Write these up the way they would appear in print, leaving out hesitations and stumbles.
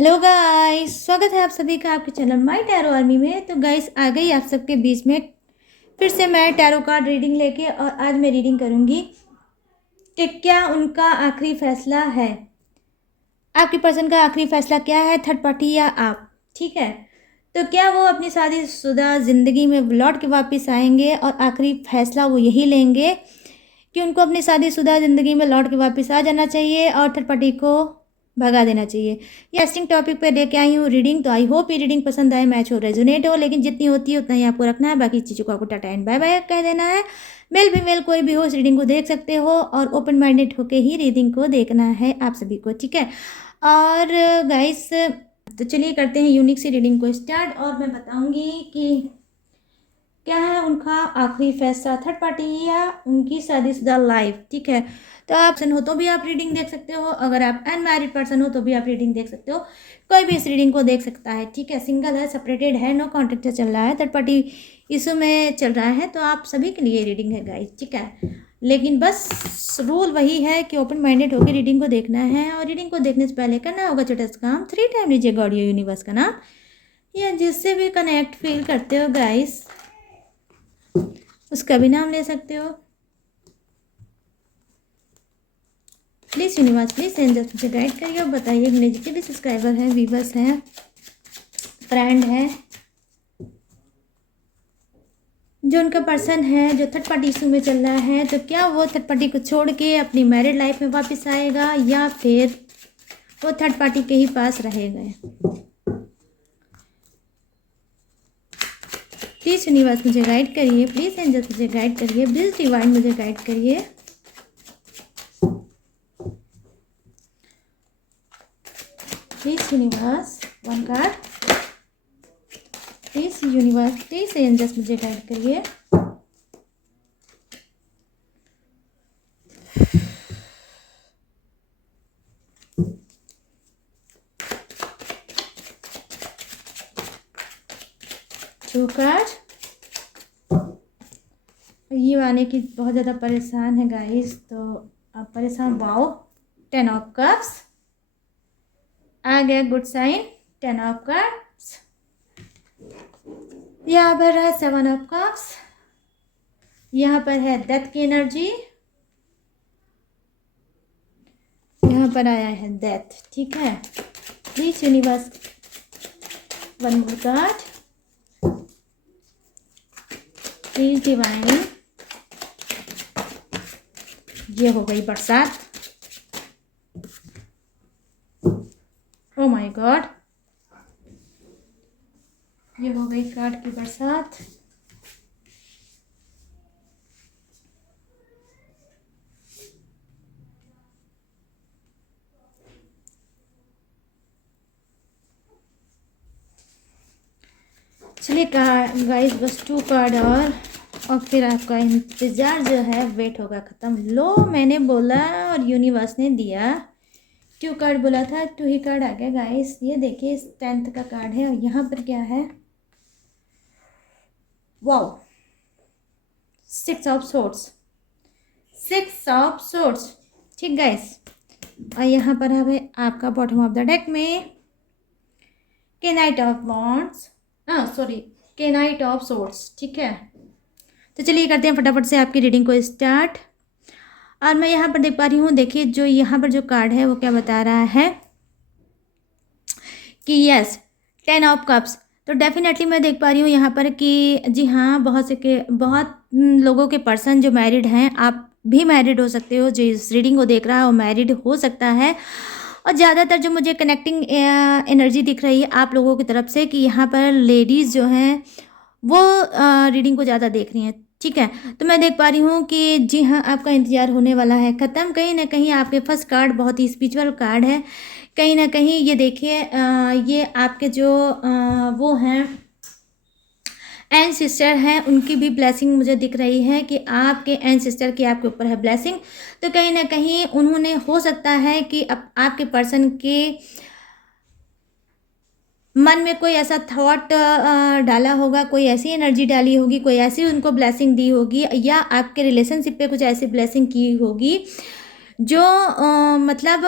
Hello guys, स्वागत है आप सभी का आपके चैनल माय टैरो आर्मी में। तो गाइस आ गई आप सबके बीच में फिर से मैं टैरो कार्ड रीडिंग लेके। और आज मैं रीडिंग करूंगी कि क्या उनका आखिरी फैसला है। आपके पर्सन का आखिरी फैसला क्या है, थर्ड पार्टी या आप। ठीक है, तो क्या वो अपनी शादीशुदा ज़िंदगी में लौट के वापस आएंगे और आखिरी फैसला वो यही लेंगे कि उनको अपनी शादीशुदा ज़िंदगी में लौट के वापस आ जाना चाहिए और थर्ड पार्टी को भगा देना चाहिए। ये इंटरेस्टिंग टॉपिक पे लेके आई हूँ रीडिंग। तो आई होप ये रीडिंग पसंद आए, मैच हो, रेजोनेट हो। लेकिन जितनी होती है उतना ही आपको रखना है, बाकी चीज़ों को आपको टाटा एंड बाय बाय कह देना है। मेल फीमेल कोई भी हो इस रीडिंग को देख सकते हो और ओपन माइंडेड होके ही रीडिंग को देखना है आप सभी को। ठीक है, और गाइस तो चलिए करते हैं यूनिक सी रीडिंग को स्टार्ट। और मैं बताऊंगी कि क्या है उनका आखिरी फैसला, थर्ड पार्टी या उनकी शादीशुदा लाइफ। ठीक है, तो आप पर्सन हो तो भी आप रीडिंग देख सकते हो, अगर आप अनमैरिड पर्सन हो तो भी आप रीडिंग देख सकते हो। कोई भी इस रीडिंग को देख सकता है। ठीक है, सिंगल है, सेपरेटेड है, नो कॉन्टेक्ट चल रहा है, थर्ड पार्टी इशू में चल रहा है, तो आप सभी के लिए रीडिंग है गाइस। ठीक है, लेकिन बस रूल वही है कि ओपन माइंडेड होकर रीडिंग को देखना है। और रीडिंग को देखने से पहले करना होगा छोटा सा काम, 3 टाइम लीजिए गॉड या यूनिवर्स का नाम, या जिससे भी कनेक्ट फील करते हो गाइस उसका भी नाम ले सकते हो। प्लीज़ यूनिवर्स, प्लीज एंजल्स मुझे गाइड करिए और बताइए मेरे जितने भी सब्सक्राइबर हैं, व्यूवर्स हैं, फ्रेंड हैं, जो उनका पर्सन है जो थर्ड पार्टी इशू में चल रहा है, तो क्या वो थर्ड पार्टी को छोड़ के अपनी मैरिड लाइफ में वापस आएगा या फिर वो थर्ड पार्टी के ही पास रहेगा। प्लीज़ यूनिवर्स मुझे गाइड करिए, प्लीज़ एंजल्स मुझे गाइड करिए, प्लीज़ डिवाइन मुझे गाइड करिए। Please universe one card, please universe, please angels मुझे गाइड करिए। टू कार्ड, ये आने की बहुत ज़्यादा परेशान है गाइस, तो आप परेशान। वाओ, 10 ऑफ कप्स आ गया, गुड साइन। 10 ऑफ कप्स, यहाँ पर है 7 ऑफ कप्स, यहाँ पर है डेथ की एनर्जी, यहाँ पर आया है डेथ। ठीक है, please universe one more card, please divine. ये हो गई बरसात, ओ माय गॉड, ये हो गई कार्ड की बरसात। चलिए गाइस बस 2 कार्ड और फिर आपका इंतज़ार जो है वेट होगा ख़त्म। लो मैंने बोला और यूनिवर्स ने दिया, 2 कार्ड बोला था, 2 ही कार्ड आ गया गाइस। ये देखिए 10th का कार्ड है और यहाँ पर क्या है, wow, 6 of swords, 6 of swords. ठीक गाइस, और यहाँ पर है आपका बॉटम ऑफ द डेक में के नाइट ऑफ वॉन्ड्स, सॉरी के नाइट ऑफ सोर्ड्स। ठीक है, तो चलिए करते हैं फटाफट से आपकी रीडिंग को स्टार्ट। और मैं यहाँ पर देख पा रही हूँ, देखिए जो यहाँ पर जो कार्ड है वो क्या बता रहा है कि यस 10 ऑफ कप्स। तो डेफिनेटली मैं देख पा रही हूँ यहाँ पर कि जी हाँ, बहुत लोगों के पर्सन जो मैरिड हैं, आप भी मैरिड हो सकते हो, जो इस रीडिंग को देख रहा है वो मैरिड हो सकता है। और ज़्यादातर जो मुझे कनेक्टिंग एनर्जी दिख रही है आप लोगों की तरफ से कि यहाँ पर लेडीज़ जो हैं वो रीडिंग को ज़्यादा देख रही हैं। ठीक है, तो मैं देख पा रही हूँ कि जी हाँ, आपका इंतज़ार होने वाला है ख़त्म। कहीं ना कहीं आपके फर्स्ट कार्ड बहुत ही स्पिरिचुअल कार्ड है। कहीं ना कहीं ये देखिए, ये आपके जो वो हैं एंसेस्टर हैं, उनकी भी ब्लेसिंग मुझे दिख रही है कि आपके एंसेस्टर की आपके ऊपर है ब्लेसिंग। तो कहीं ना कहीं उन्होंने, हो सकता है कि आपके पर्सन के मन में कोई ऐसा थॉट डाला होगा, कोई ऐसी एनर्जी डाली होगी, कोई ऐसी उनको ब्लेसिंग दी होगी, या आपके रिलेशनशिप पे कुछ ऐसी ब्लेसिंग की होगी जो मतलब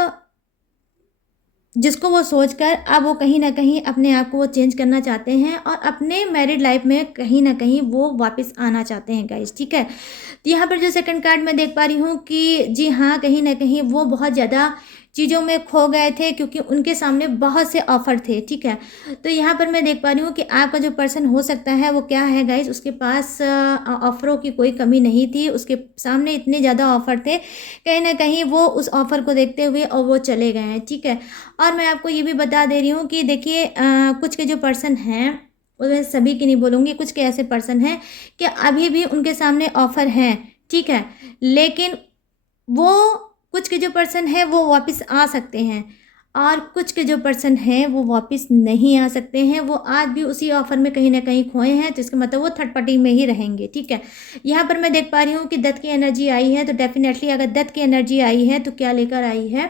जिसको वो सोचकर अब वो कहीं ना कहीं अपने आप को वो चेंज करना चाहते हैं और अपने मैरिड लाइफ में कहीं ना कहीं वो वापस आना चाहते हैं गाइस, ठीक है। तो यहाँ पर जो सेकंड कार्ड मैं देख पा रही हूँ कि जी हाँ, कहीं ना कहीं वो बहुत ज़्यादा चीज़ों में खो गए थे क्योंकि उनके सामने बहुत से ऑफ़र थे, ठीक है। तो यहाँ पर मैं देख पा रही हूँ कि आपका जो पर्सन हो सकता है वो क्या है गाइस, उसके पास ऑफ़रों की कोई कमी नहीं थी, उसके सामने इतने ज़्यादा ऑफ़र थे, कहीं ना कहीं वो उस ऑफ़र को देखते हुए और वो चले गए हैं, ठीक है। और मैं आपको ये भी बता दे रही हूँ कि देखिए कुछ के जो पर्सन हैं, वो मैं सभी की नहीं बोलूँगी, कुछ के ऐसे पर्सन हैं कि अभी भी उनके सामने ऑफ़र हैं, ठीक है। लेकिन वो कुछ के जो पर्सन है वो वापस आ सकते हैं और कुछ के जो पर्सन हैं वो वापस नहीं आ सकते हैं, वो आज भी उसी ऑफर में कहीं ना कहीं खोए हैं, तो इसका मतलब वो थर्ड पार्टी में ही रहेंगे, ठीक है। यहाँ पर मैं देख पा रही हूँ कि दत्त की एनर्जी आई है, तो डेफिनेटली अगर दत्त की एनर्जी आई है तो क्या लेकर आई है,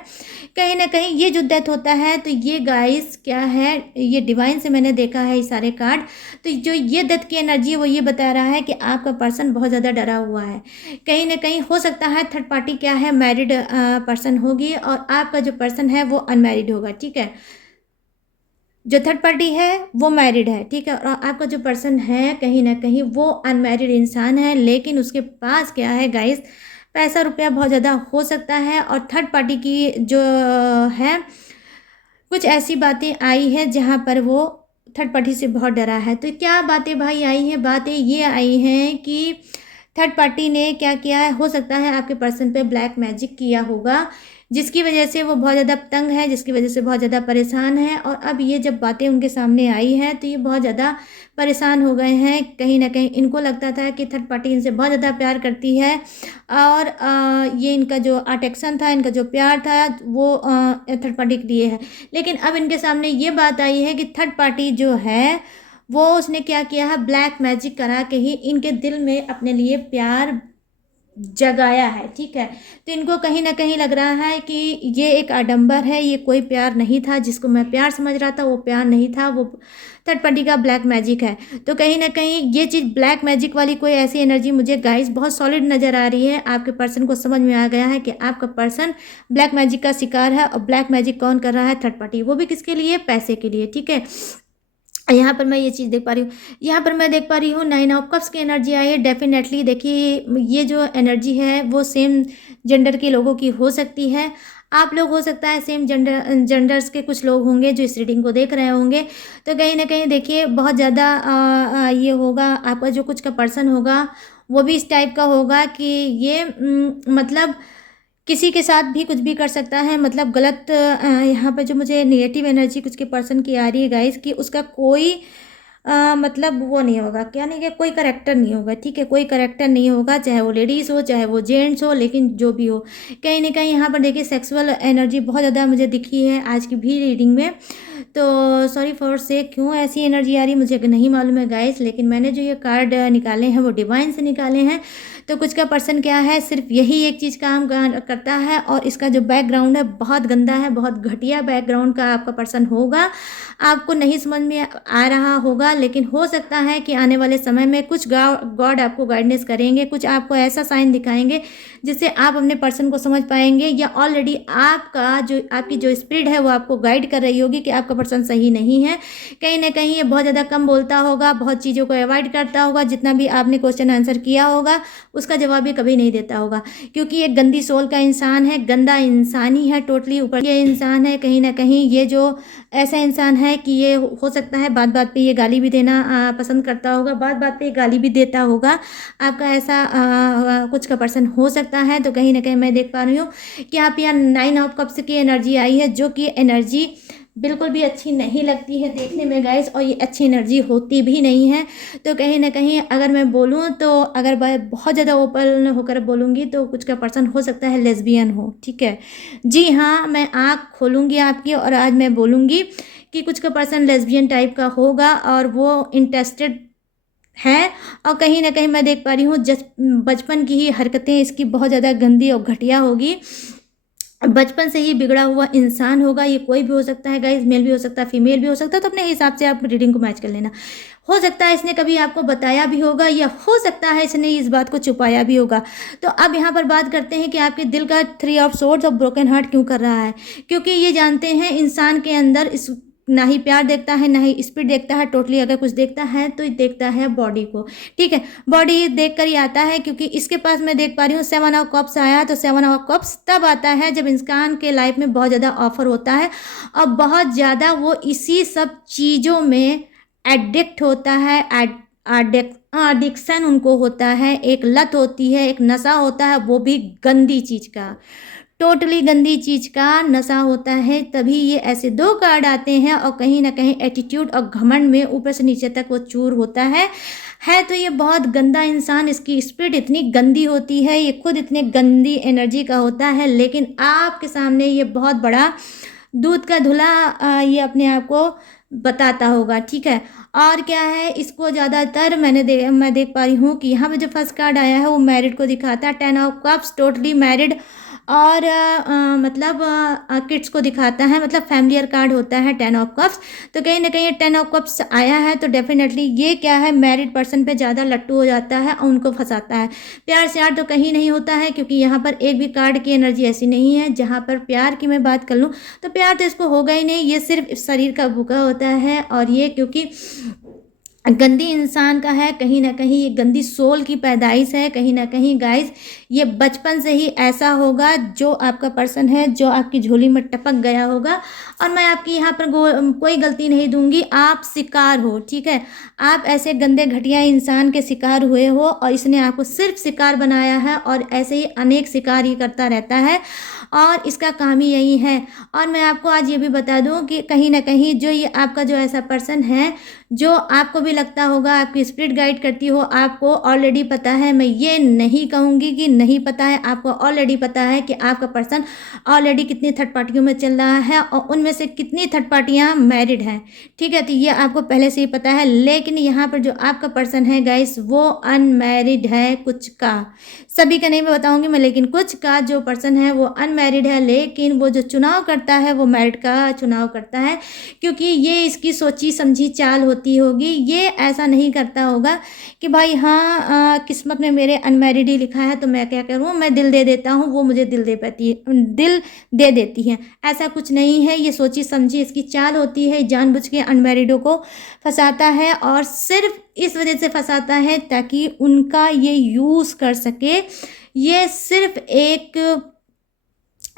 कहीं ना कहीं ये जो डेथ होता है तो ये गाइस क्या है, ये डिवाइन से मैंने देखा है ये सारे कार्ड, तो जो ये डेथ की एनर्जी है वो ये बता रहा है कि आपका पर्सन बहुत ज़्यादा डरा हुआ है, कहीं ना कहीं हो सकता है थर्ड पार्टी क्या है, मैरिड पर्सन होगी और आपका जो पर्सन है वो अनमैरिड होगा, ठीक है। जो थर्ड पार्टी है वो मैरिड है, ठीक है, और आपका जो पर्सन है कहीं ना कहीं वो अनमैरिड इंसान है, लेकिन उसके पास क्या है गाइस, पैसा रुपया बहुत ज़्यादा हो सकता है। और थर्ड पार्टी की जो है कुछ ऐसी बातें आई है जहाँ पर वो थर्ड पार्टी से बहुत डरा है। तो क्या बातें भाई आई हैं, बातें ये आई हैं कि थर्ड पार्टी ने क्या किया है, हो सकता है आपके पर्सन पे ब्लैक मैजिक किया होगा, जिसकी वजह से वो बहुत ज़्यादा तंग है, जिसकी वजह से बहुत ज़्यादा परेशान है। और अब ये जब बातें उनके सामने आई हैं तो ये बहुत ज़्यादा परेशान हो गए हैं, कहीं ना कहीं इनको लगता था कि थर्ड पार्टी इनसे बहुत ज़्यादा प्यार करती है और ये इनका जो अट्रैक्शन था, इनका जो प्यार था वो थर्ड पार्टी के लिए है। लेकिन अब इनके सामने ये बात आई है कि थर्ड पार्टी जो है वो उसने क्या किया है, ब्लैक मैजिक करा के ही इनके दिल में अपने लिए प्यार जगाया है, ठीक है। तो इनको कहीं ना कहीं लग रहा है कि ये एक आडंबर है, ये कोई प्यार नहीं था, जिसको मैं प्यार समझ रहा था वो प्यार नहीं था, वो थर्ड पार्टी का ब्लैक मैजिक है। तो कहीं ना कहीं ये चीज़ ब्लैक मैजिक वाली कोई ऐसी एनर्जी मुझे गाइस बहुत सॉलिड नज़र आ रही है, आपके पर्सन को समझ में आ गया है कि आपका पर्सन ब्लैक मैजिक का शिकार है। और ब्लैक मैजिक कौन कर रहा है, थर्ड पार्टी, वो भी किसके लिए, पैसे के लिए, ठीक है। यहाँ पर मैं ये चीज़ देख पा रही हूँ, यहाँ पर मैं देख पा रही हूँ 9 ऑफ कप्स की एनर्जी आई है। डेफिनेटली देखिए ये जो एनर्जी है वो सेम जेंडर के लोगों की हो सकती है, आप लोग हो सकता है सेम जेंडर्स के कुछ लोग होंगे जो इस रीडिंग को देख रहे होंगे। तो कहीं ना कहीं देखिए बहुत ज़्यादा ये होगा, आपका जो कुछ का पर्सन होगा वो भी इस टाइप का होगा कि ये मतलब किसी के साथ भी कुछ भी कर सकता है, मतलब गलत यहाँ पे जो मुझे नेगेटिव एनर्जी कुछ के पर्सन की आ रही है गाइस कि उसका कोई मतलब वो नहीं होगा, क्या नहीं, कि कोई करेक्टर नहीं होगा, ठीक है, कोई करेक्टर नहीं होगा, चाहे वो लेडीज़ हो चाहे वो जेंट्स हो, लेकिन जो भी हो कहीं ना कहीं यहाँ पर देखिए सेक्सुअल एनर्जी बहुत ज़्यादा मुझे दिखी है आज की भी रीडिंग में। तो सॉरी फॉर से क्यों ऐसी एनर्जी आ रही मुझे नहीं मालूम है गाइस, लेकिन मैंने जो ये कार्ड निकाले हैं वो डिवाइन से निकाले हैं। तो कुछ का पर्सन क्या है, सिर्फ यही एक चीज़ काम करता है और इसका जो बैकग्राउंड है बहुत गंदा है, बहुत घटिया बैकग्राउंड का आपका पर्सन होगा, आपको नहीं समझ में आ रहा होगा, लेकिन हो सकता है कि आने वाले समय में कुछ गॉड आपको गाइडेंस करेंगे, कुछ आपको ऐसा साइन दिखाएंगे जिससे आप अपने पर्सन को समझ पाएंगे, या ऑलरेडी आपका जो आपकी जो स्पिरिट है वो आपको गाइड कर रही होगी कि आपका पर्सन सही नहीं है। कहीं ना कहीं ये बहुत ज़्यादा कम बोलता होगा, बहुत चीज़ों को अवॉइड करता होगा, जितना भी आपने क्वेश्चन आंसर किया होगा उसका जवाब ये कभी नहीं देता होगा, क्योंकि ये गंदी सोल का इंसान है, गंदा इंसान ही है, टोटली ऊपर ये इंसान है। कहीं ना कहीं ये जो ऐसा इंसान है कि ये हो सकता है बात बात पे ये गाली भी देना पसंद करता होगा, बात बात पे गाली भी देता होगा, आपका ऐसा कुछ का पर्सन हो सकता है। तो कहीं ना कहीं मैं देख पा रही हूँ कि आप यहाँ 9 ऑफ कप्स की एनर्जी आई है, जो कि एनर्जी बिल्कुल भी अच्छी नहीं लगती है देखने में गाइस, और ये अच्छी एनर्जी होती भी नहीं है। तो कहीं ना कहीं अगर मैं बोलूँ तो अगर मैं बहुत ज़्यादा ओपन होकर बोलूँगी तो कुछ का पर्सन हो सकता है लेस्बियन हो, ठीक है। जी हाँ, मैं आँख खोलूँगी आपकी और आज मैं बोलूँगी कि कुछ का पर्सन लेस्बियन टाइप का होगा और वो इंटरेस्टेड है। और कहीं ना कहीं मैं देख पा रही हूँ बचपन की ही हरकतें इसकी बहुत ज़्यादा गंदी और घटिया होगी, बचपन से ही बिगड़ा हुआ इंसान होगा। ये कोई भी हो सकता है गाइस, मेल भी हो सकता है, फीमेल भी हो सकता है, तो अपने हिसाब से आप रीडिंग को मैच कर लेना। हो सकता है इसने कभी आपको बताया भी होगा, या हो सकता है इसने इस बात को छुपाया भी होगा। तो अब यहाँ पर बात करते हैं कि आपके दिल का 3 ऑफ सोर्ड्स और ब्रोकन हार्ट क्यों कर रहा है। क्योंकि ये जानते हैं इंसान के अंदर इस ना ही प्यार देखता है, ना ही स्पीड देखता है। टोटली अगर कुछ देखता है तो देखता है बॉडी को, ठीक है। बॉडी देख कर ही आता है, क्योंकि इसके पास मैं देख पा रही हूँ 7 ऑफ कप्स आया। तो 7 ऑफ कप्स तब आता है जब इंसान के लाइफ में बहुत ज़्यादा ऑफर होता है और बहुत ज़्यादा वो इसी सब चीज़ों में एडिक्ट होता है। एडिक्शन उनको होता है, एक लत होती है, एक नशा होता है, वो भी गंदी चीज़ का, टोटली गंदी चीज़ का नशा होता है। तभी ये ऐसे 2 कार्ड आते हैं और कहीं ना कहीं एटीट्यूड और घमंड में ऊपर से नीचे तक वो चूर होता है। तो ये बहुत गंदा इंसान, इसकी स्पिरिट इतनी गंदी होती है, ये खुद इतने गंदी एनर्जी का होता है, लेकिन आपके सामने ये बहुत बड़ा दूध का धुला ये अपने आप को बताता होगा, ठीक है। और क्या है, इसको ज़्यादातर मैं देख पा रही हूँ कि यहाँ पे जो फर्स्ट कार्ड आया है वो मैरिड को दिखाता है। 10 ऑफ कप्स टोटली मैरिड और मतलब किड्स को दिखाता है, मतलब फैमिलियर कार्ड होता है 10 ऑफ कप्स। तो कहीं ना कहीं 10 ऑफ कप्स आया है तो डेफिनेटली ये क्या है, मैरिड पर्सन पे ज़्यादा लट्टू हो जाता है और उनको फंसाता है। प्यार श्यार तो कहीं नहीं होता है, क्योंकि यहाँ पर एक भी कार्ड की एनर्जी ऐसी नहीं है जहाँ पर प्यार की मैं बात कर लूँ तो प्यार तो इसको होगा ही नहीं। ये सिर्फ शरीर का भूखा होता है, और ये क्योंकि गंदी इंसान का है, कहीं ना कहीं ये गंदी सोल की पैदाइश है। कहीं ना कहीं गाइस ये बचपन से ही ऐसा होगा, जो आपका पर्सन है जो आपकी झोली में टपक गया होगा। और मैं आपकी यहाँ पर कोई गलती नहीं दूंगी, आप शिकार हो, ठीक है। आप ऐसे गंदे घटिया इंसान के शिकार हुए हो और इसने आपको सिर्फ शिकार बनाया है, और ऐसे ही अनेक शिकार ये करता रहता है और इसका काम ही यही है। और मैं आपको आज ये भी बता दूं कि कहीं ना कहीं जो ये आपका जो ऐसा पर्सन है, जो आपको भी लगता होगा आपकी स्पिरिट गाइड करती हो, आपको ऑलरेडी पता है, मैं ये नहीं कहूँगी कि नहीं पता है, आपको ऑलरेडी पता है कि आपका पर्सन ऑलरेडी कितनी थर्ड पार्टियों में चल रहा है और उनमें से कितनी थर्ड पार्टियाँ मैरिड हैं, ठीक है। तो ये आपको पहले से ही पता है, लेकिन यहाँ पर जो आपका पर्सन है गाइस वो अनमैरिड है, कुछ का, सभी का नहीं मैं बताऊँगी मैं, लेकिन कुछ का जो पर्सन है वो अनमैरिड है, लेकिन वो जो चुनाव करता है वो मैरिड का चुनाव करता है, क्योंकि ये इसकी सोची समझी चाल होती होगी। ये ऐसा नहीं करता होगा कि भाई हाँ किस्मत में मेरे अनमैरिड ही लिखा है तो मैं क्या करूँ, मैं दिल दे देता हूँ, वो मुझे दिल दे देती है। ऐसा कुछ नहीं है, ये सोची समझी इसकी चाल होती है, जानबूझ के अनमैरिडों को फंसाता है और सिर्फ इस वजह से फंसाता है ताकि उनका ये यूज़ कर सके। ये सिर्फ एक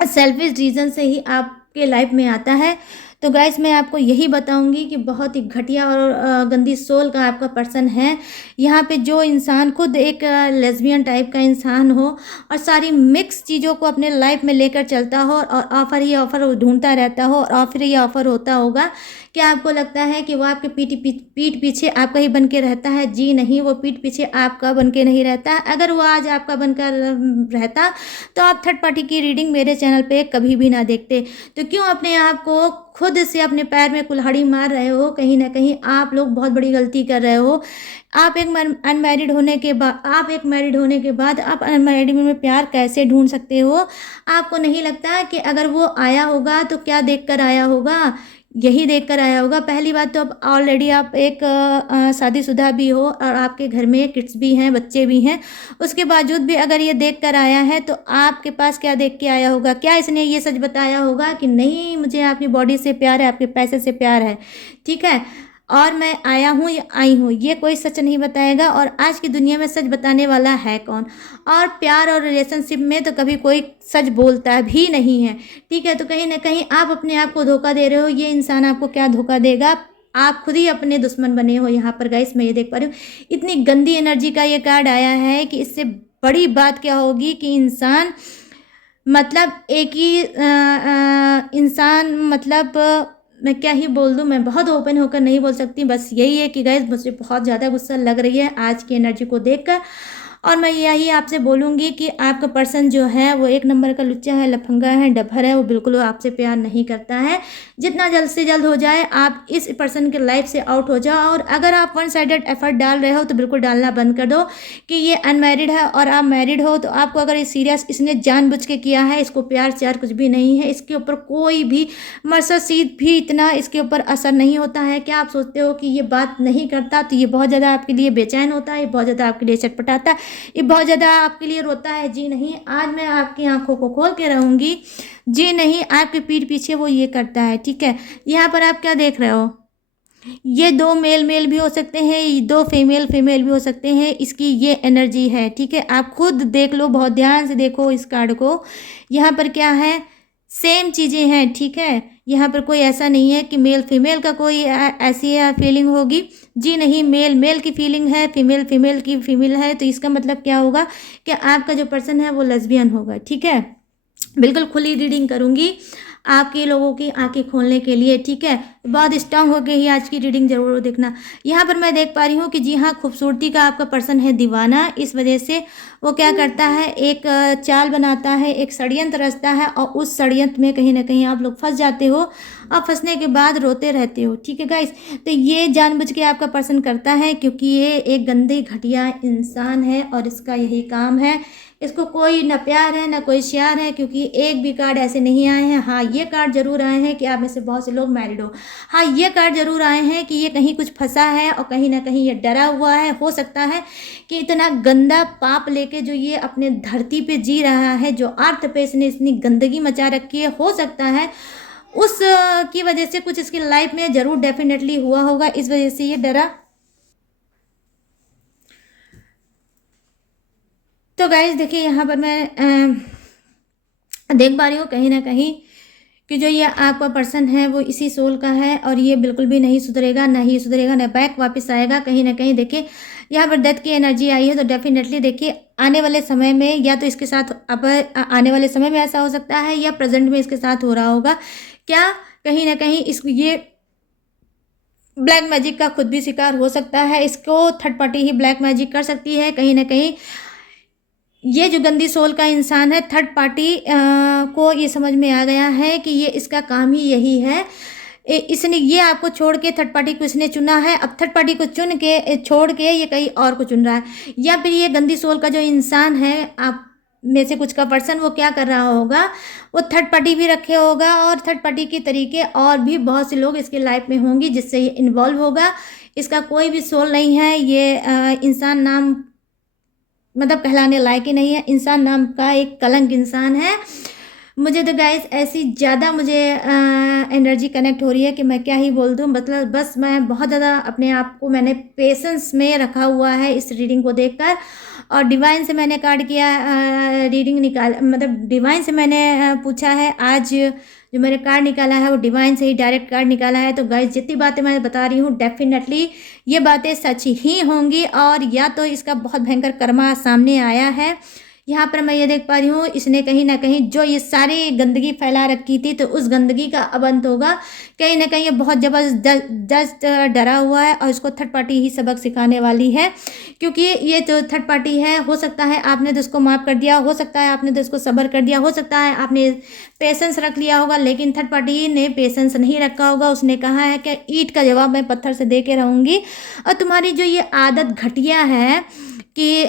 सेल्फिश रीज़न से ही आपके लाइफ में आता है। तो गाइस मैं आपको यही बताऊंगी कि बहुत ही घटिया और गंदी सोल का आपका पर्सन है। यहाँ पे जो इंसान खुद एक लेस्बियन टाइप का इंसान हो और सारी मिक्स चीज़ों को अपने लाइफ में लेकर चलता हो और ऑफ़र ही ऑफ़र ढूंढता रहता हो और ऑफ़र ही ऑफ़र होता होगा। क्या आपको लगता है कि वो आपके पीठ पीछे आपका ही बन के रहता है? जी नहीं, वो पीठ पीछे आपका बन के नहीं रहता। अगर वो आज आपका बनकर रहता तो आप थर्ड पार्टी की रीडिंग मेरे चैनल पे कभी भी ना देखते। तो क्यों अपने आप को खुद से अपने पैर में कुल्हाड़ी मार रहे हो? कहीं ना कहीं आप लोग बहुत बड़ी गलती कर रहे हो। आप एक मैरिड होने के बाद आप अनमैरिड में प्यार कैसे ढूंढ सकते हो? आपको नहीं लगता कि अगर वो आया होगा तो क्या देख कर आया होगा? यही देख कर आया होगा। पहली बात तो अब ऑलरेडी आप एक शादीशुदा भी हो और आपके घर में किड्स भी हैं, बच्चे भी हैं। उसके बावजूद भी अगर ये देख कर आया है तो आपके पास क्या देख के आया होगा? क्या इसने ये सच बताया होगा कि नहीं मुझे आपकी बॉडी से प्यार है, आपके पैसे से प्यार है, ठीक है, और मैं आया हूँ या आई हूँ? ये कोई सच नहीं बताएगा। और आज की दुनिया में सच बताने वाला है कौन? और प्यार और रिलेशनशिप में तो कभी कोई सच बोलता भी नहीं है, ठीक है। तो कहीं ना कहीं आप अपने आप को धोखा दे रहे हो। ये इंसान आपको क्या धोखा देगा? आप खुद ही अपने दुश्मन बने हो। यहाँ पर गाइस मैं ये देख पा रही हूँ, इतनी गंदी एनर्जी का ये कार्ड आया है कि इससे बड़ी बात क्या होगी कि इंसान मतलब एक ही इंसान, मतलब मैं क्या ही बोल दूँ, मैं बहुत ओपन होकर नहीं बोल सकती। बस यही है कि गाइस मुझे बहुत ज़्यादा गुस्सा लग रही है आज की एनर्जी को देखकर। और मैं यही आपसे बोलूँगी कि आपका पर्सन जो है वो एक नंबर का लुच्चा है, लफंगा है, डफर है, वो बिल्कुल आपसे प्यार नहीं करता है। जितना जल्द से जल्द हो जाए आप इस पर्सन के लाइफ से आउट हो जाओ। और अगर आप वन साइडेड एफर्ट डाल रहे हो तो बिल्कुल डालना बंद कर दो कि ये अनमैरिड है और आप मैरिड हो। तो आपको अगर ये सीरियस इसने जानबूझ के किया है, इसको प्यार श्यार कुछ भी नहीं है, इसके ऊपर कोई भी मर्ससीद भी इतना इसके ऊपर असर नहीं होता है। क्या आप सोचते हो कि ये बात नहीं करता? तो ये बहुत ज़्यादा आपके लिए बेचैन होता है, ये बहुत ज़्यादा आपके लिए चटपटाता है, ये बहुत ज़्यादा आपके लिए रोता है। जी नहीं, आज मैं आपकी आंखों को खोल के रहूँगी। जी नहीं, आपके पीठ पीछे वो ये करता है। ठीक है, यहाँ पर आप क्या देख रहे हो? ये दो मेल मेल भी हो सकते हैं, ये दो फीमेल फीमेल भी हो सकते हैं। इसकी ये एनर्जी है। ठीक है, आप खुद देख लो, बहुत ध्यान से देखो इस कार्ड को। यहाँ पर क्या है, सेम चीज़ें हैं। ठीक है, यहाँ पर कोई ऐसा नहीं है कि मेल फीमेल का कोई ऐसी फीलिंग होगी। जी नहीं, मेल मेल की फीलिंग है, फीमेल फीमेल की फीमेल है। तो इसका मतलब क्या होगा कि आपका जो पर्सन है वो लेस्बियन होगा। ठीक है, बिल्कुल खुली रीडिंग करूँगी आपके लोगों की आंखें खोलने के लिए। ठीक है, बहुत स्ट्रांग हो गई ही आज की रीडिंग जरूर देखना। यहाँ पर मैं देख पा रही हूँ कि जी हाँ, खूबसूरती का आपका पर्सन है दीवाना। इस वजह से वो क्या करता है, एक चाल बनाता है, एक षड्यंत्र रचता है और उस षड्यंत्र में कहीं ना कहीं आप लोग फंस जाते हो और फंसने के बाद रोते रहते हो। ठीक है गाइस, तो ये जानबूझ के आपका पर्सन करता है क्योंकि ये एक गंदे घटिया इंसान है और इसका यही काम है। इसको कोई न प्यार है न कोई श्यार है, क्योंकि एक भी कार्ड ऐसे नहीं आए हैं। हाँ, ये कार्ड जरूर आए हैं कि आप में से बहुत से लोग मैरिड हो। हाँ, ये कार्ड जरूर आए हैं कि ये कहीं कुछ फंसा है और कहीं ना कहीं ये डरा हुआ है। हो सकता है कि इतना गंदा पाप लेके जो ये अपने धरती पे जी रहा है, जो अर्थ पे इसने इतनी गंदगी मचा रखी है, हो सकता है उस की वजह से कुछ इसकी लाइफ में जरूर डेफिनेटली हुआ होगा, इस वजह से ये डरा। तो गाइस देखिए, यहाँ पर मैं देख पा रही हूँ कहीं ना कहीं कि जो ये आपका पर्सन है वो इसी सोल का है और ये बिल्कुल भी नहीं सुधरेगा, ना ही सुधरेगा, ना बैक वापस आएगा। कहीं ना कहीं देखिए यहाँ पर डेथ की एनर्जी आई है। तो डेफिनेटली देखिए आने वाले समय में या तो इसके साथ अब आने वाले समय में ऐसा हो सकता है या प्रेजेंट में इसके साथ हो रहा होगा। क्या कहीं ना कहीं इस ये ब्लैक मैजिक का खुद भी शिकार हो सकता है। इसको थर्ड पार्टी ही ब्लैक मैजिक कर सकती है। कहीं ना कहीं ये जो गंदी सोल का इंसान है, थर्ड पार्टी को ये समझ में आ गया है कि ये इसका काम ही यही है। इसने ये आपको छोड़ के थर्ड पार्टी को इसने चुना है। अब थर्ड पार्टी को चुन के छोड़ के ये कहीं और को चुन रहा है। या फिर ये गंदी सोल का जो इंसान है, आप में से कुछ का पर्सन, वो क्या कर रहा होगा, वो थर्ड पार्टी भी रखे होगा और थर्ड पार्टी के तरीके और भी बहुत से लोग इसके लाइफ में होंगी जिससे ये इन्वॉल्व होगा। इसका कोई भी सोल नहीं है। ये इंसान नाम मतलब कहलाने लायक ही नहीं है। इंसान नाम का एक कलंक इंसान है। मुझे तो गाइस ऐसी ज़्यादा मुझे एनर्जी कनेक्ट हो रही है कि मैं क्या ही बोल दूँ। मतलब बस मैं बहुत ज़्यादा अपने आप को मैंने पेशेंस में रखा हुआ है इस रीडिंग को देखकर। और डिवाइन से मैंने कार्ड किया, रीडिंग निकाल, मतलब डिवाइन से मैंने पूछा है। आज जो मैंने कार्ड निकाला है वो डिवाइन से ही डायरेक्ट कार्ड निकाला है। तो गाइस जितनी बातें मैं बता रही हूँ डेफिनेटली ये बातें सच ही होंगी और या तो इसका बहुत भयंकर कर्मा सामने आया है। यहाँ पर मैं ये देख पा रही हूँ इसने कहीं ना कहीं जो ये सारी गंदगी फैला रखी थी तो उस गंदगी का अब अंत होगा। कहीं ना कहीं ये बहुत जबरदस्त डरा हुआ है और इसको थर्ड पार्टी ही सबक सिखाने वाली है। क्योंकि ये जो थर्ड पार्टी है, हो सकता है आपने तो उसको माफ़ कर दिया, हो सकता है आपने तो उसको सब्र कर दिया, हो सकता है आपने पेशेंस रख लिया होगा, लेकिन थर्ड पार्टी ने पेशेंस नहीं रखा होगा। उसने कहा है कि ईंट का जवाब मैं पत्थर से दे के रहूँगी। और तुम्हारी जो ये आदत घटिया है कि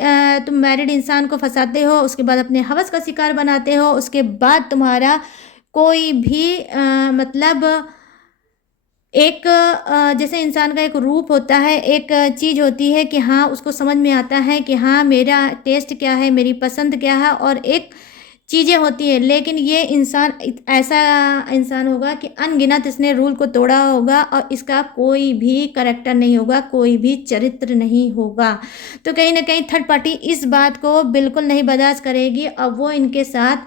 तुम मैरिड इंसान को फंसाते हो, उसके बाद अपने हवस का शिकार बनाते हो, उसके बाद तुम्हारा कोई भी मतलब एक जैसे इंसान का एक रूप होता है, एक चीज़ होती है कि हाँ उसको समझ में आता है कि हाँ मेरा टेस्ट क्या है, मेरी पसंद क्या है, और एक चीज़ें होती है। लेकिन ये इंसान ऐसा इंसान होगा कि अनगिनत इसने रूल को तोड़ा होगा और इसका कोई भी करैक्टर नहीं होगा, कोई भी चरित्र नहीं होगा। तो कहीं ना कहीं थर्ड पार्टी इस बात को बिल्कुल नहीं बर्दाश्त करेगी और वो इनके साथ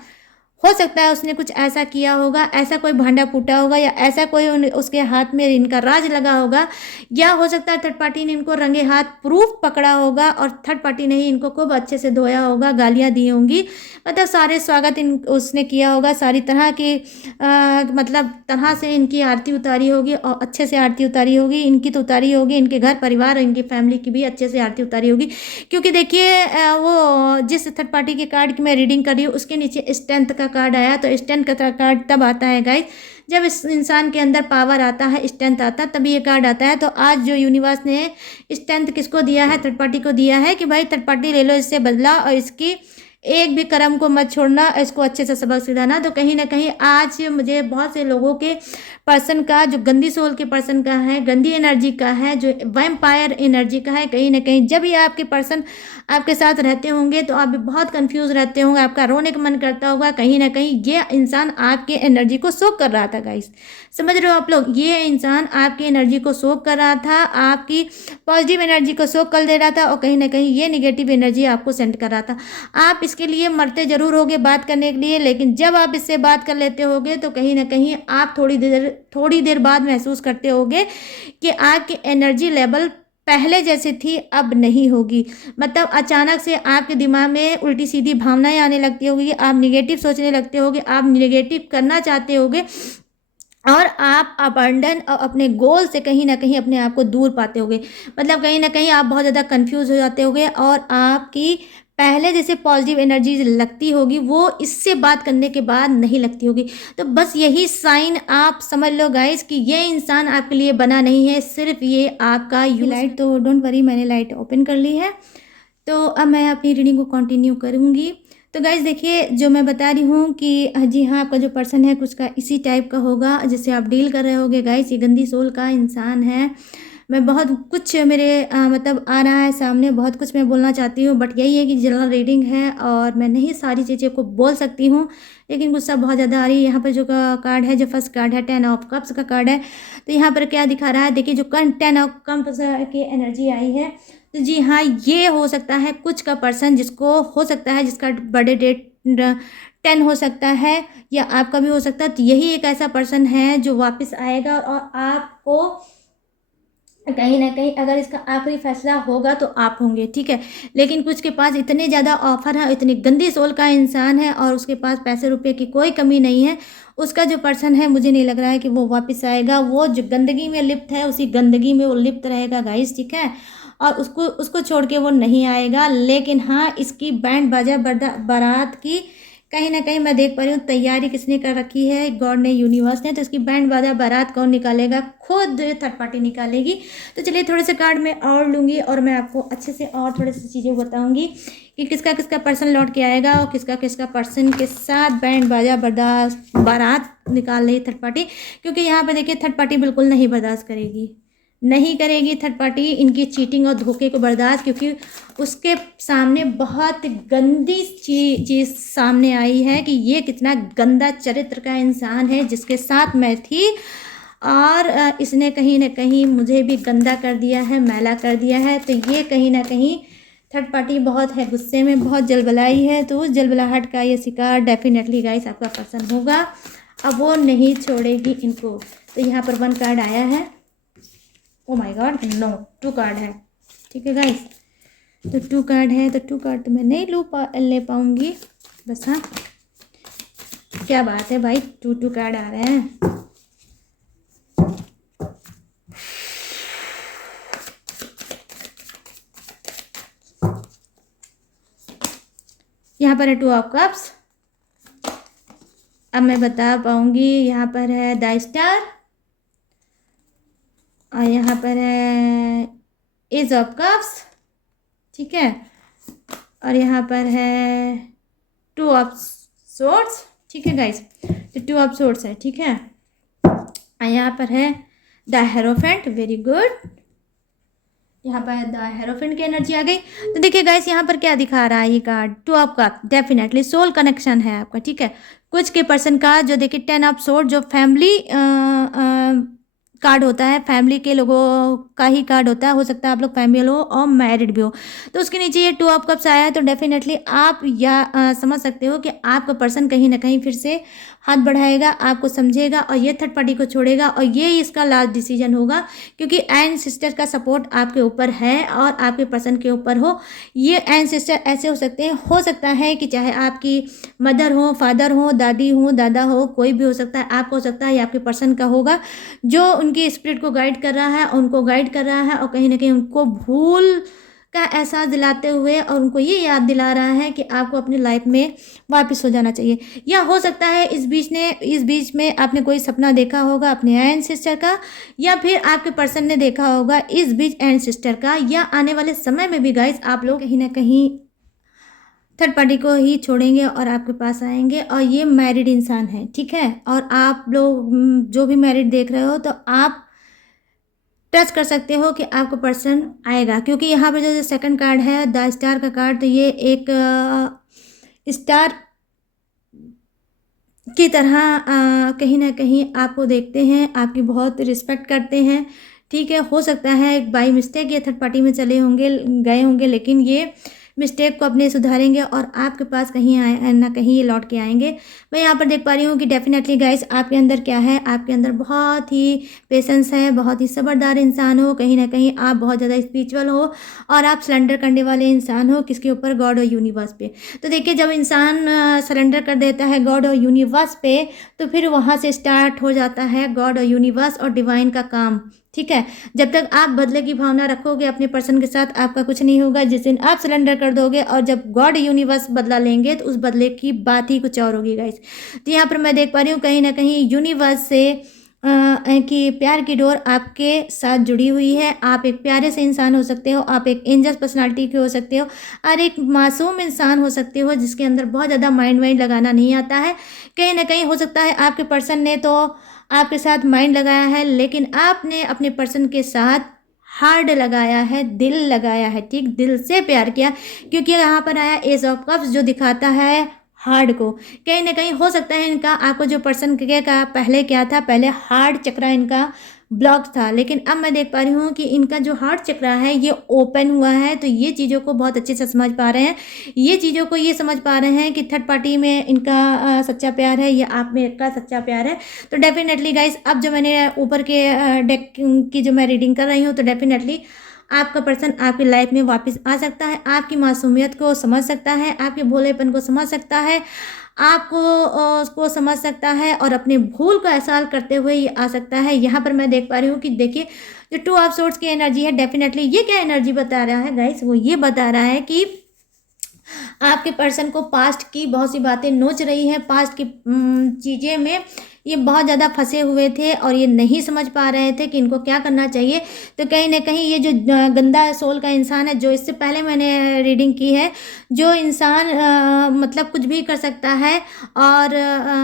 हो सकता है उसने कुछ ऐसा किया होगा, ऐसा कोई भांडा फूटा होगा, या ऐसा कोई उसके हाथ में इनका राज लगा होगा, या हो सकता है थर्ड पार्टी ने इनको रंगे हाथ प्रूफ पकड़ा होगा और थर्ड पार्टी ने ही इनको खूब अच्छे से धोया होगा, गालियां दी होंगी, मतलब सारे स्वागत इन उसने किया होगा, सारी तरह की मतलब तरह से इनकी आरती उतारी होगी और अच्छे से आरती उतारी होगी, इनकी तो उतारी होगी, इनके घर परिवार और इनकी फैमिली की भी अच्छे से आरती उतारी होगी। क्योंकि देखिए वो जिस थर्ड पार्टी के कार्ड की मैं रीडिंग कर रही हूँ उसके नीचे स्ट्रेंथ का कार्ड आया, तो स्ट्रेंथ का कार्ड तब आता है गाइस जब इस इंसान के अंदर पावर आता है, स्ट्रेंथ आता है, तभी ये कार्ड आता है। तो आज जो यूनिवर्स ने स्ट्रेंथ किसको दिया है, थर्ड पार्टी को दिया है कि भाई थर्ड पार्टी ले लो इससे बदला और इसकी एक भी कर्म को मत छोड़ना, इसको अच्छे से सबक सिखाना। तो कहीं ना कहीं आज मुझे बहुत से लोगों के पर्सन का जो गंदी सोल के पर्सन का है, गंदी एनर्जी का है, जो वैम्पायर एनर्जी का है, कहीं ना कहीं जब ये आपके पर्सन आपके साथ रहते होंगे तो आप भी बहुत कंफ्यूज रहते होंगे, आपका रोने का मन करता होगा। कहीं ना कहीं ये इंसान आपके एनर्जी को सोख कर रहा था गाइस, समझ रहे हो आप लोग, ये इंसान आपकी एनर्जी को सोख कर रहा था, आपकी पॉजिटिव एनर्जी को सोख कर दे रहा था और कहीं ना कहीं ये निगेटिव एनर्जी आपको सेंड कर रहा था। आप इसके लिए मरते जरूर होगे बात करने के लिए, लेकिन जब आप इससे बात कर लेते होगे तो कहीं ना कहीं आप थोड़ी देर बाद महसूस करते होगे कि आपकी एनर्जी लेवल पहले जैसे थी अब नहीं होगी। मतलब अचानक से आपके दिमाग में उल्टी सीधी भावनाएं आने लगती होगी, आप निगेटिव सोचने लगते होगे, आप निगेटिव करना चाहते होगे और आप अबंडन और अपने गोल से कहीं ना कहीं अपने आप को दूर पाते होगे। मतलब कहीं ना कहीं आप बहुत ज़्यादा कंफ्यूज हो जाते होगे और आपकी पहले जैसे पॉजिटिव एनर्जी लगती होगी वो इससे बात करने के बाद नहीं लगती होगी। तो बस यही साइन आप समझ लो गाइस कि ये इंसान आपके लिए बना नहीं है, सिर्फ ये आपका लाइट, तो डोंट वरी मैंने लाइट ओपन कर ली है। तो अब मैं अपनी रीडिंग को कंटिन्यू करूँगी। तो गाइज देखिए जो मैं बता रही हूँ कि जी हाँ आपका जो पर्सन है कुछ का इसी टाइप का होगा जिससे आप डील कर रहे होगे गाइज। ये गंदी सोल का इंसान है। मैं बहुत कुछ मेरे मतलब आ रहा है सामने, बहुत कुछ मैं बोलना चाहती हूँ, बट यही है कि जनरल रीडिंग है और मैं नहीं सारी चीज़ें को बोल सकती हूँ, लेकिन गुस्सा बहुत ज़्यादा आ रही है। यहाँ पर जो कार्ड है, जो फर्स्ट कार्ड है 10 ऑफ कप्स का कार्ड है। तो यहाँ पर क्या दिखा रहा है, देखिए जो 10 ऑफ कप्स की एनर्जी आई है, तो जी हाँ ये हो सकता है कुछ का पर्सन जिसको हो सकता है जिसका बर्थडे डेट 10 हो सकता है या आपका भी हो सकता है। तो यही एक ऐसा पर्सन है जो वापस आएगा और आपको कहीं ना कहीं अगर इसका आखिरी फैसला होगा तो आप होंगे, ठीक है। लेकिन कुछ के पास इतने ज़्यादा ऑफर है, इतनी गंदी सोल का इंसान है और उसके पास पैसे रुपए की कोई कमी नहीं है। उसका जो पर्सन है मुझे नहीं लग रहा है कि वो वापस आएगा, वो जो गंदगी में लिप्त है उसी गंदगी में वो लिप्त रहेगा गाइस, ठीक है। और उसको उसको छोड़ के वो नहीं आएगा। लेकिन हाँ इसकी बैंड बाजा बारात की कहीं ना कहीं मैं देख पा रही हूँ तैयारी किसने कर रखी है, गॉड ने, यूनिवर्स ने। तो इसकी बैंड बाजा बारात कौन निकालेगा, खुद थर्ड पार्टी निकालेगी। तो चलिए थोड़े से कार्ड मैं और लूँगी और मैं आपको अच्छे से और थोड़ी सी चीज़ें बताऊँगी कि किसका किसका पर्सन लौट के आएगा और किसका किसका पर्सन के साथ बैंड बाजा बर्दाश्त बारात निकाल रही थर्ड पार्टी। क्योंकि यहाँ पर देखिए थर्ड पार्टी बिल्कुल नहीं बर्दाश्त करेगी, नहीं करेगी थर्ड पार्टी इनकी चीटिंग और धोखे को बर्दाश्त, क्योंकि उसके सामने बहुत गंदी चीज़ सामने आई है कि ये कितना गंदा चरित्र का इंसान है जिसके साथ मैं थी और इसने कहीं ना कहीं मुझे भी गंदा कर दिया है, मैला कर दिया है। तो ये कहीं ना कहीं थर्ड पार्टी बहुत है गुस्से में, बहुत जलबलाई है। तो उस जलबलाहट का ये शिकार डेफिनेटली गाइस आपका पर्सन होगा, अब वो नहीं छोड़ेगी इनको। तो यहाँ पर 1 कार्ड आया है, oh my god no 2 card है, ठीक है गाइस। तो 2 कार्ड है, तो 2 कार्ड तो मैं नहीं ले पाऊंगी बस। हाँ क्या बात है भाई, 2 कार्ड आ रहे हैं। यहाँ पर है 2 ऑफ कप्स। अब मैं बता पाऊंगी, यहाँ पर है द स्टार और यहाँ पर है एज ऑफ कप्स, ठीक है। और यहाँ पर है 2 ऑफ सोर्ड्स, ठीक है गाइस। तो 2 ऑफ सोर्ड्स है, ठीक है। और यहाँ पर है द हेरोफेंट, वेरी गुड। यहाँ पर द हेरोफेंट की एनर्जी आ गई। तो देखिए गाइस यहाँ पर क्या दिखा रहा है ये card, 2 of cup, definitely soul connection है आपका, ठीक है। कुछ के पर्सन का जो देखिए 10 ऑफ सोर्ड जो फैमिली कार्ड होता है, फैमिली के लोगों का ही कार्ड होता है। हो सकता है आप लोग फैमिली हो और मैरिड भी हो। तो उसके नीचे ये 2 ऑफ कप्स आया है, तो डेफिनेटली आप समझ सकते हो कि आपका पर्सन कहीं ना कहीं फिर से हाथ बढ़ाएगा, आपको समझेगा और ये थर्ड पार्टी को छोड़ेगा, और ये इसका लास्ट डिसीजन होगा, क्योंकि एंड सिस्टर का सपोर्ट आपके ऊपर है और आपके पर्सन के ऊपर हो। ये एंड सिस्टर ऐसे हो सकते हैं, हो सकता है कि चाहे आपकी मदर हो, फादर हो, दादी हो, दादा हो, कोई भी हो सकता है, आपको हो सकता है या आपके पर्सन का होगा, जो उनकी स्पिरिट को गाइड कर रहा है, उनको गाइड कर रहा है और कहीं ना कहीं उनको भूल का एहसास दिलाते हुए और उनको ये याद दिला रहा है कि आपको अपनी लाइफ में वापस हो जाना चाहिए। या हो सकता है इस बीच में आपने कोई सपना देखा होगा अपने एंड सिस्टर का, या फिर आपके पर्सन ने देखा होगा इस बीच एंड सिस्टर का, या आने वाले समय में भी गाइस आप लोग कहीं ना कहीं थर्ड पार्टी को ही छोड़ेंगे और आपके पास आएंगे, और ये मैरिड इंसान है, ठीक है। और आप लोग जो भी मैरिड देख रहे हो, तो आप ट्रस्ट कर सकते हो कि आपका पर्सन आएगा, क्योंकि यहाँ पर जो सेकंड कार्ड है द स्टार का कार्ड, तो ये एक स्टार की तरह कहीं ना कहीं आपको देखते हैं, आपकी बहुत रिस्पेक्ट करते हैं, ठीक है। हो सकता है बाई मिस्टेक ये थर्ड पार्टी में चले होंगे, गए होंगे, लेकिन ये मिस्टेक को अपने सुधारेंगे और आपके पास कहीं आए ना कहीं ये लौट के आएंगे। मैं यहाँ पर देख पा रही हूँ कि डेफिनेटली गाइस आपके अंदर क्या है, आपके अंदर बहुत ही पेशेंस है, बहुत ही समझदार इंसान हो, कहीं ना कहीं आप बहुत ज़्यादा स्पिरिचुअल हो और आप सरेंडर करने वाले इंसान हो, किसके ऊपर? गॉड और यूनिवर्स पे। तो देखिए, जब इंसान सरेंडर कर देता है गॉड और यूनिवर्स पे, तो फिर वहाँ से स्टार्ट हो जाता है गॉड और यूनिवर्स और डिवाइन का काम, ठीक है। जब तक आप बदले की भावना रखोगे अपने पर्सन के साथ, आपका कुछ नहीं होगा। जिस दिन आप सरेंडर कर दोगे और जब गॉड यूनिवर्स बदला लेंगे, तो उस बदले की बात ही कुछ और होगी गाइस। तो यहाँ पर मैं देख पा रही हूँ कहीं ना कहीं यूनिवर्स से कि प्यार की डोर आपके साथ जुड़ी हुई है। आप एक प्यारे से इंसान हो सकते हो, आप एक एंजल्स पर्सनालिटी के हो सकते हो, और एक मासूम इंसान हो सकते हो जिसके अंदर बहुत ज़्यादा माइंड लगाना नहीं आता है। कहीं ना कहीं हो सकता है आपके पर्सन ने तो आपके साथ माइंड लगाया है, लेकिन आपने अपने पर्सन के साथ हार्ड लगाया है, दिल लगाया है, ठीक, दिल से प्यार किया। क्योंकि यहाँ पर आया एज ऑफ कप्स, जो दिखाता है हार्ड को। कहीं ना कहीं हो सकता है इनका आपको जो पर्सन के का पहले क्या था, पहले हार्ड चक्रा इनका ब्लॉक था, लेकिन अब मैं देख पा रही हूँ कि इनका जो हार्ट चक्रा है ये ओपन हुआ है। तो ये चीज़ों को बहुत अच्छे से समझ पा रहे हैं, ये चीज़ों को ये समझ पा रहे हैं कि थर्ड पार्टी में इनका सच्चा प्यार है या आप में का सच्चा प्यार है। तो डेफिनेटली गाइस, अब जो मैंने ऊपर के डेक की जो मैं रीडिंग कर रही हूँ, तो डेफिनेटली आपका पर्सन आपकी लाइफ में वापस आ सकता है, आपकी मासूमियत को समझ सकता है, आपके भोलेपन को समझ सकता है, आपको उसको समझ सकता है और अपने भूल को एहसास करते हुए ये आ सकता है। यहाँ पर मैं देख पा रही हूँ कि देखिए, जो 2 ऑफ सोर्ड्स की एनर्जी है, डेफिनेटली ये क्या एनर्जी बता रहा है गाइस, वो ये बता रहा है कि आपके पर्सन को पास्ट की बहुत सी बातें नोच रही है, पास्ट की चीज़ें में ये बहुत ज़्यादा फंसे हुए थे और ये नहीं समझ पा रहे थे कि इनको क्या करना चाहिए। तो कहीं ना कहीं ये जो गंदा सोल का इंसान है, जो इससे पहले मैंने रीडिंग की है, जो इंसान मतलब कुछ भी कर सकता है, और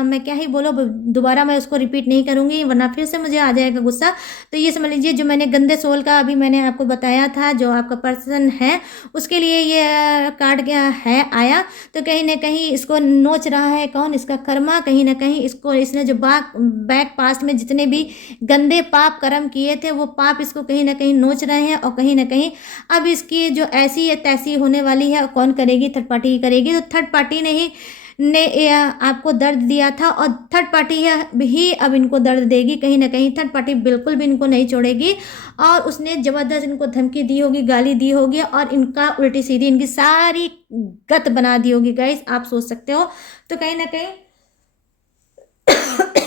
मैं क्या ही बोलो, दोबारा मैं उसको रिपीट नहीं करूँगी वरना फिर से मुझे आ जाएगा गुस्सा। तो ये समझ लीजिए, जो मैंने गंदे सोल का अभी मैंने आपको बताया था, जो आपका पर्सन है उसके लिए ये कार्ड क्या है आया। तो कहीं ना कहीं इसको नोच रहा है कौन? इसका कर्मा। कहीं ना कहीं इसको, इसने जो बैक पास्ट में जितने भी गंदे पाप कर्म किए थे, वो पाप इसको कहीं ना कहीं नोच रहे हैं, और कहीं ना कहीं अब इसकी जो ऐसी या तैसी होने वाली है, कौन करेगी? थर्ड पार्टी ही करेगी। तो थर्ड पार्टी ने आपको दर्द दिया था और थर्ड पार्टी ही अब इनको दर्द देगी। कहीं ना कहीं थर्ड पार्टी बिल्कुल भी इनको नहीं छोड़ेगी, और उसने ज़बरदस्त इनको धमकी दी होगी, गाली दी होगी, और इनका उल्टी सीधी इनकी सारी गत बना दी होगी गाइस, आप सोच सकते हो। तो कहीं ना कहीं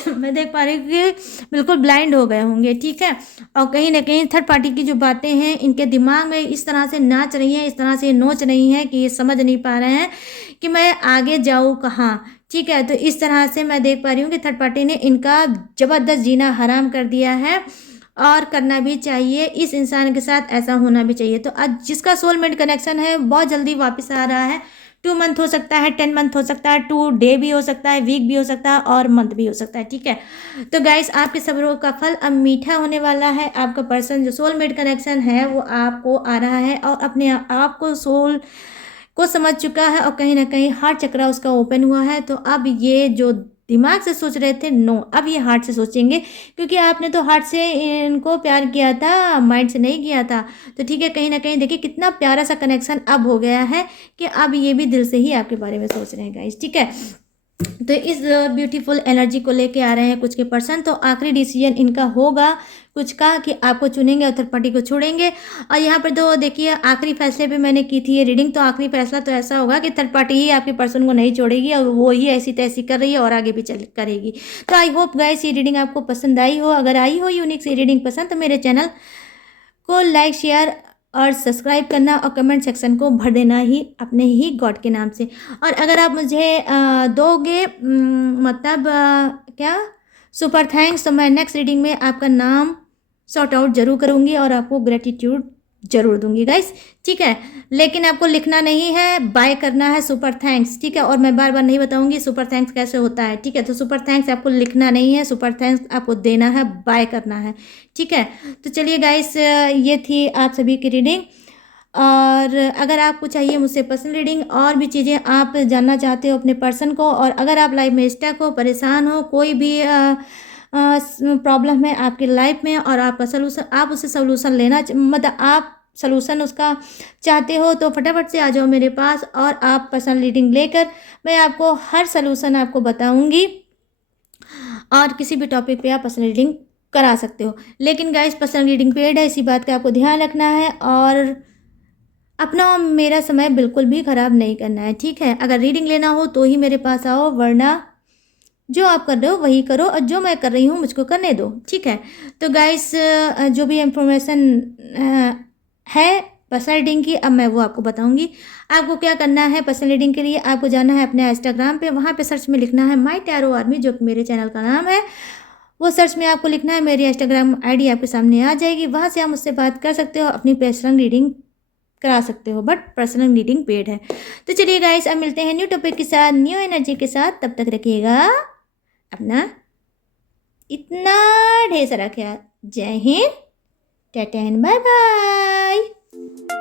मैं देख पा रही हूँ कि बिल्कुल ब्लाइंड हो गए होंगे, ठीक है। और कहीं ना कहीं थर्ड पार्टी की जो बातें हैं इनके दिमाग में इस तरह से नाच रही हैं, इस तरह से नोच रही हैं कि ये समझ नहीं पा रहे हैं कि मैं आगे जाऊँ कहाँ, ठीक है। तो इस तरह से मैं देख पा रही हूँ कि थर्ड पार्टी ने इनका ज़बरदस्त जीना हराम कर दिया है, और करना भी चाहिए। इस इंसान के साथ ऐसा होना भी चाहिए। तो आज जिसका सोलमेट कनेक्शन है बहुत जल्दी वापस आ रहा है। 2 मंथ हो सकता है, 10 मंथ हो सकता है, 2 डे भी हो सकता है, वीक भी हो सकता है, और मंथ भी हो सकता है, ठीक है। तो गाइस, आपके सब्रों का फल अब मीठा होने वाला है। आपका पर्सन जो सोलमेट कनेक्शन है वो आपको आ रहा है, और अपने आप को सोल को समझ चुका है, और कहीं ना कहीं हार्ट चक्रा उसका ओपन हुआ है। तो अब ये जो दिमाग से सोच रहे थे, नो अब ये हार्ट से सोचेंगे, क्योंकि आपने तो हार्ट से इनको प्यार किया था, माइंड से नहीं किया था। तो ठीक है, कहीं ना कहीं देखिए कितना प्यारा सा कनेक्शन अब हो गया है कि अब ये भी दिल से ही आपके बारे में सोच रहे हैं गाइस। ठीक है, तो इस ब्यूटीफुल एनर्जी को लेके आ रहे हैं कुछ के पर्सन। तो आखिरी डिसीजन इनका होगा कुछ का कि आपको चुनेंगे और थर्ड पार्टी को छोड़ेंगे। और यहाँ पर तो देखिए आखिरी फैसले पे मैंने की थी ये रीडिंग, तो आखिरी फैसला तो ऐसा होगा कि थर्ड पार्टी ही आपके पर्सन को नहीं छोड़ेगी और वो ही ऐसी तैसी कर रही है और आगे भी चल करेगी। तो आई होप गाइस ये रीडिंग आपको पसंद आई हो। अगर आई हो यूनिक सी रीडिंग पसंद, तो मेरे चैनल को लाइक शेयर और सब्सक्राइब करना और कमेंट सेक्शन को भर देना ही अपने ही गॉड के नाम से। और अगर आप मुझे दोगे मतलब क्या सुपर थैंक्स, तो मैं नेक्स्ट रीडिंग में आपका नाम सॉर्ट आउट जरूर करूँगी और आपको ग्रेटिट्यूड जरूर दूंगी गाइस। ठीक है, लेकिन आपको लिखना नहीं है, बाय करना है सुपर थैंक्स। ठीक है, और मैं बार बार नहीं बताऊंगी सुपर थैंक्स कैसे होता है। ठीक है, तो सुपर थैंक्स आपको लिखना नहीं है, सुपर थैंक्स आपको देना है, बाय करना है। ठीक है, तो चलिए गाइस ये थी आप सभी की रीडिंग। और अगर आपको चाहिए मुझसे पर्सनल रीडिंग और भी चीज़ें आप जानना चाहते हो अपने पर्सन को, और अगर आप लाइफ में स्टक हो, परेशान हो, कोई भी प्रॉब्लम है आपकी लाइफ में और आपका सलूशन, आप उससे सलूशन लेना मतलब आप सलूशन उसका चाहते हो, तो फटाफट से आ जाओ मेरे पास और आप पर्सनल रीडिंग लेकर मैं आपको हर सलूशन आपको बताऊंगी। और किसी भी टॉपिक पे आप पर्सनल रीडिंग करा सकते हो। लेकिन गाइस पर्सनल रीडिंग पेड है, इसी बात का आपको ध्यान रखना है और अपना और मेरा समय बिल्कुल भी ख़राब नहीं करना है। ठीक है, अगर रीडिंग लेना हो तो ही मेरे पास आओ, वरना जो आप कर रहे हो वही करो और जो मैं कर रही हूँ मुझको करने दो। ठीक है, तो गाइस जो भी इंफॉर्मेशन है पर्सनल रीडिंग की अब मैं वो आपको बताऊंगी। आपको क्या करना है पर्सनल रीडिंग के लिए, आपको जाना है अपने इंस्टाग्राम पे, वहाँ पे सर्च में लिखना है माई टैरो आर्मी, जो कि मेरे चैनल का नाम है। वो सर्च में आपको लिखना है, मेरी इंस्टाग्राम आईडी आपके सामने आ जाएगी, वहाँ से आप मुझसे बात कर सकते हो, अपनी पर्सनल रीडिंग करा सकते हो, बट पर्सनल रीडिंग पेड है। तो चलिए गाइस अब मिलते हैं न्यू टॉपिक के साथ, न्यू एनर्जी के साथ। तब तक रखिएगा अपना इतना ढेर सारा ख्याल। जय हिंद, टाटा एंड बाय बाय।